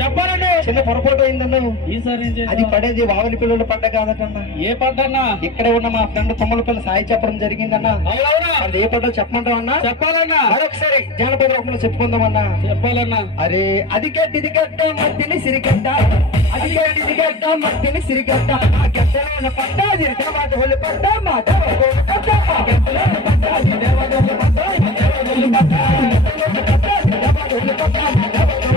చెప్పాలండి. చిన్న పొరపాటు అయిందన్నా. ఈసారి అది పడేది వావలి పిల్లలు పడ్డ కాదటన్నా. ఏ పడ్డన్నా? ఇక్కడే ఉన్న మా ఫ్రెండ్ తుమ్మలపల్లి సాయి చెప్పడం జరిగిందన్నా. అది ఏ పడ్డో చెప్పమంటావు అన్నా? చెప్పాలన్నా. మరొకసారి జానపద రూపంలో చెప్పుకుందామన్నా. చెప్పాలన్నా. అరే అది గడ్డిది గడ్డ మట్టిని సిరిగడ్డ, అది గడ్డిది గడ్డ మట్టిని సిరిగడ్డ, ఆ గడ్డలో ఉన్న పడ్డ మాట ఒళ్ళు పడ్డ మాట పడ్డ ఆ గడ్డలో ఉన్న పడ్డ దేవదొల్లు పడ్డ దేవదొల్లు పడ్డ ఒళ్ళు పడ్డ